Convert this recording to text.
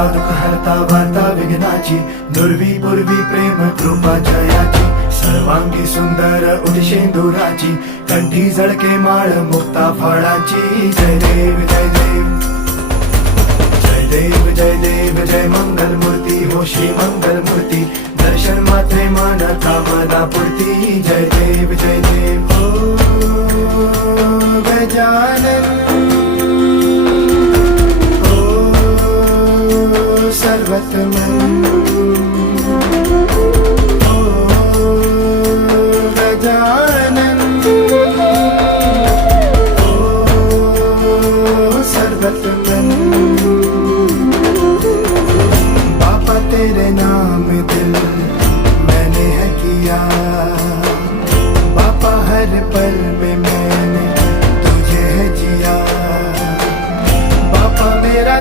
हरता दुःख हरता वार्ता विघ्नाची, दुर्वी पूर्वी प्रेम कृपा जयाची, सर्वांगी सुंदर उदिशेंदुराची, कंठी झळके माळ मुक्ता फळाची. जय देव जय देव जय देव जय देव जय मंगल मूर्ती हो श्री मंगल मूर्ती, दर्शन मात्रे मन कामना पूर्ती. जय देव जय देव हो गजानन हो सर्वतमन.